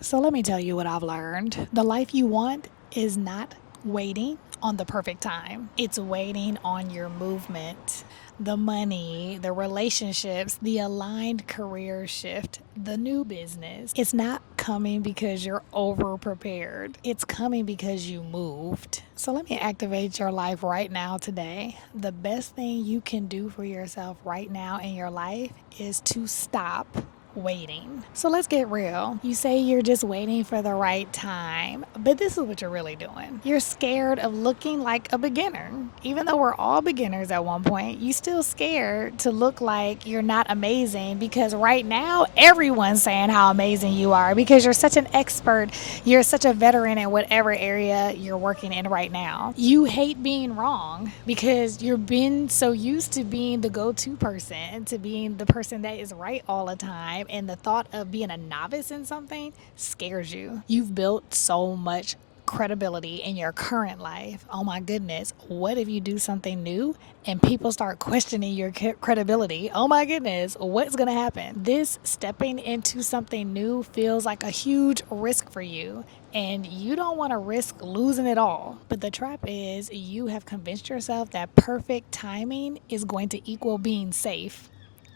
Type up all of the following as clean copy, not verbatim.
So let me tell you what I've learned. The life you want is not waiting on the perfect time, it's waiting on your movement. The money, the relationships, the aligned career shift, the new business. It's not coming because you're over prepared. It's coming because you moved. So let me activate your life right now today. The best thing you can do for yourself right now in your life is to stop waiting. So let's get real. You say you're just waiting for the right time, but this is what you're really doing. You're scared of looking like a beginner. Even though we're all beginners at one point, you still scared to look like you're not amazing because right now everyone's saying how amazing you are because you're such an expert, you're such a veteran in whatever area you're working in right now. You hate being wrong because you've been so used to being the go-to person, to being the person that is right all the time, and the thought of being a novice in something scares you. You've built so much credibility in your current life. Oh my goodness, what if you do something new and people start questioning your credibility? Oh my goodness, what's gonna happen? This stepping into something new feels like a huge risk for you, and you don't want to risk losing it all. But the trap is you have convinced yourself that perfect timing is going to equal being safe.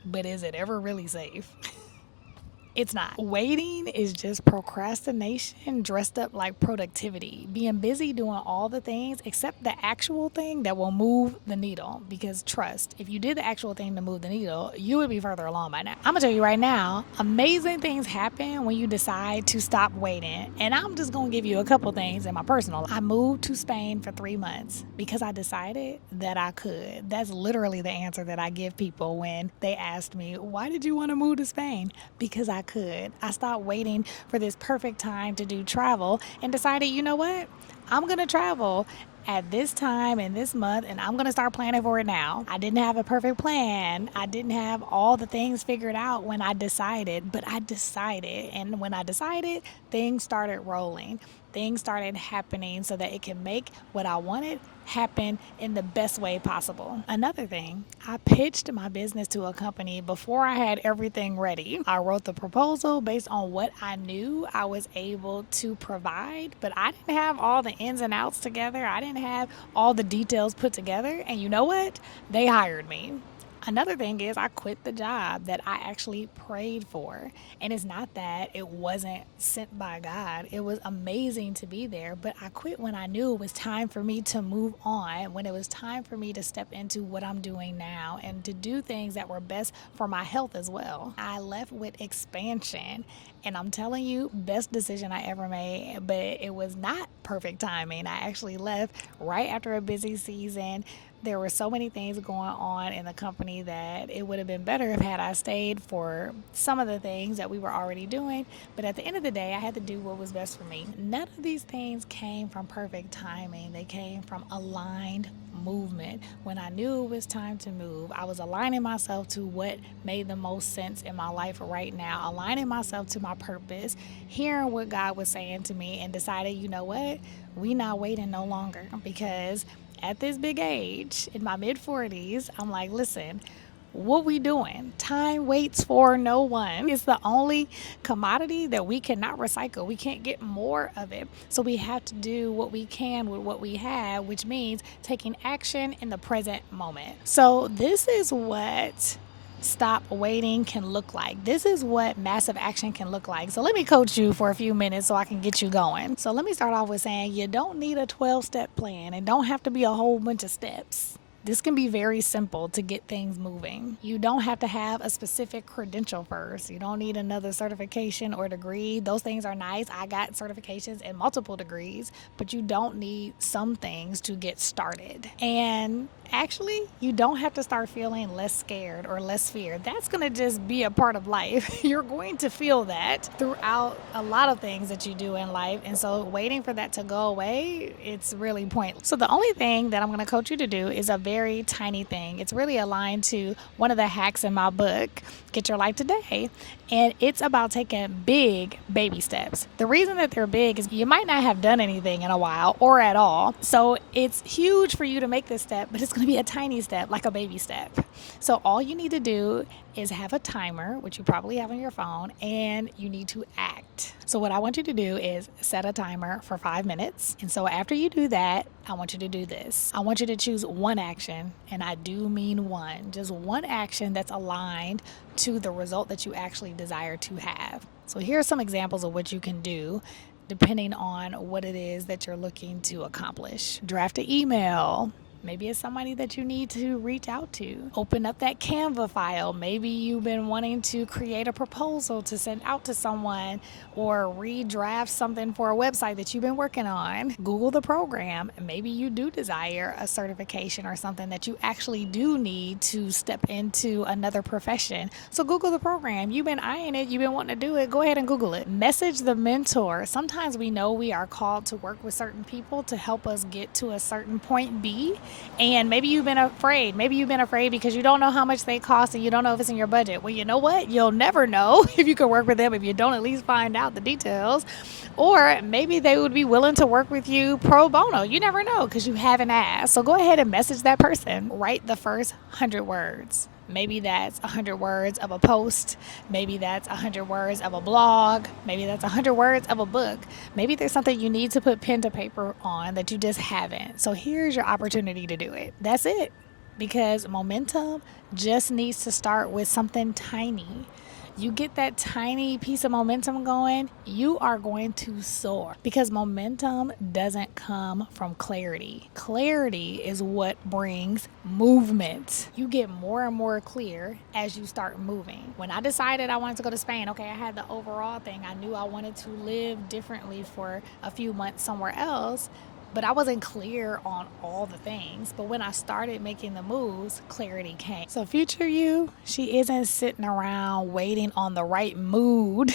But is it ever really safe? It's not. Waiting is just procrastination dressed up like productivity. Being busy doing all the things except the actual thing that will move the needle. Because trust, if you did the actual thing to move the needle, you would be further along by now. I'm gonna tell you right now, amazing things happen when you decide to stop waiting. And I'm just gonna give you a couple things in my personal life. I moved to Spain for 3 months because I decided that I could. That's literally the answer that I give people when they ask me, why did you want to move to Spain? Because I could. I stopped waiting for this perfect time to do travel and decided, you know what? I'm going to travel at this time and this month, and I'm going to start planning for it now. I didn't have a perfect plan. I didn't have all the things figured out when I decided, but I decided. And when I decided, things started rolling. Things started happening so that it can make what I wanted happen in the best way possible. Another thing, I pitched my business to a company before I had everything ready. I wrote the proposal based on what I knew I was able to provide, but I didn't have all the ins and outs together. I didn't have all the details put together. And you know what? They hired me. Another thing is, I quit the job that I actually prayed for. And it's not that it wasn't sent by God, it was amazing to be there. But I quit when I knew it was time for me to move on, when it was time for me to step into what I'm doing now and to do things that were best for my health as well. I left with expansion. And I'm telling you, best decision I ever made, but it was not perfect timing. I actually left right after a busy season. There were so many things going on in the company that it would have been better if had I stayed for some of the things that we were already doing. But at the end of the day, I had to do what was best for me. None of these things came from perfect timing. They came from aligned movement. When I knew it was time to move, I was aligning myself to what made the most sense in my life right now, aligning myself to my purpose, hearing what God was saying to me, and decided, you know what? We not waiting no longer, because at this big age, in my mid 40s, I'm like, listen, what we doing? Time waits for no one. It's the only commodity that we cannot recycle. We can't get more of it. So we have to do what we can with what we have, which means taking action in the present moment. So this is what stop waiting can look like. This is what massive action can look like. So let me coach you for a few minutes so I can get you going. So let me start off with saying you don't need a 12-step plan and don't have to be a whole bunch of steps. This can be very simple to get things moving. You don't have to have a specific credential first. You don't need another certification or degree. Those things are nice. I got certifications and multiple degrees, but you don't need some things to get started. And actually, you don't have to start feeling less scared or less fear. That's going to just be a part of life. You're going to feel that throughout a lot of things that you do in life. And so waiting for that to go away, it's really pointless. So the only thing that I'm going to coach you to do is a very tiny thing. It's really aligned to one of the hacks in my book, Get Your Life Today. And it's about taking big baby steps. The reason that they're big is you might not have done anything in a while or at all. So it's huge for you to make this step, but it's going to be a tiny step, like a baby step. So all you need to do is have a timer, which you probably have on your phone, and you need to act. So what I want you to do is set a timer for 5 minutes. And so after you do that, I want you to do this. I want you to choose one action, and I do mean one, just one action that's aligned to the result that you actually desire to have. So here are some examples of what you can do depending on what it is that you're looking to accomplish. Draft an email. Maybe it's somebody that you need to reach out to. Open up that Canva file. Maybe you've been wanting to create a proposal to send out to someone or redraft something for a website that you've been working on. Google the program. Maybe you do desire a certification or something that you actually do need to step into another profession. So Google the program. You've been eyeing it. You've been wanting to do it. Go ahead and Google it. Message the mentor. Sometimes we know we are called to work with certain people to help us get to a certain point B. And maybe you've been afraid. Maybe you've been afraid because you don't know how much they cost and you don't know if it's in your budget. Well, you know what? You'll never know if you can work with them if you don't at least find out the details. Or maybe they would be willing to work with you pro bono. You never know because you haven't asked. So go ahead and message that person. Write the first 100 words. Maybe that's 100 words of a post. Maybe that's 100 words of a blog. Maybe that's 100 words of a book. Maybe there's something you need to put pen to paper on that you just haven't. So here's your opportunity to do it. That's it. Because momentum just needs to start with something tiny. You get that tiny piece of momentum going, you are going to soar because momentum doesn't come from clarity. Clarity is what brings movement. You get more and more clear as you start moving. When I decided I wanted to go to Spain, okay, I had the overall thing. I knew I wanted to live differently for a few months somewhere else. But I wasn't clear on all the things. But when I started making the moves, clarity came. So future you, she isn't sitting around waiting on the right mood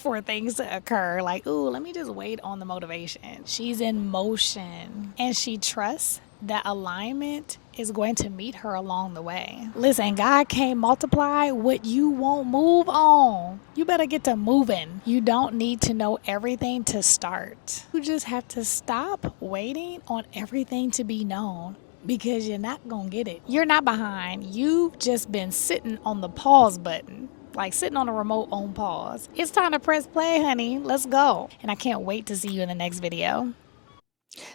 for things to occur. Like, ooh, let me just wait on the motivation. She's in motion and she trusts that alignment is going to meet her along the way. Listen, God can't multiply what you won't move on. You better get to moving. You don't need to know everything to start. You just have to stop waiting on everything to be known because you're not going to get it. You're not behind. You've just been sitting on the pause button. Like sitting on a remote on pause. It's time to press play, honey. Let's go. And I can't wait to see you in the next video.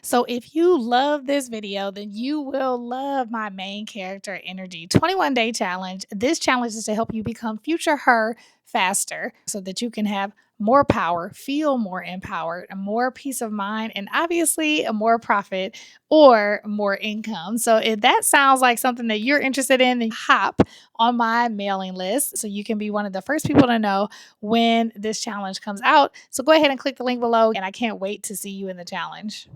So if you love this video, then you will love my main character energy 21-day challenge. This challenge is to help you become future her faster so that you can have more power, feel more empowered, more peace of mind, and obviously a more profit or more income. So if that sounds like something that you're interested in, then hop on my mailing list so you can be one of the first people to know when this challenge comes out. So go ahead and click the link below, and I can't wait to see you in the challenge.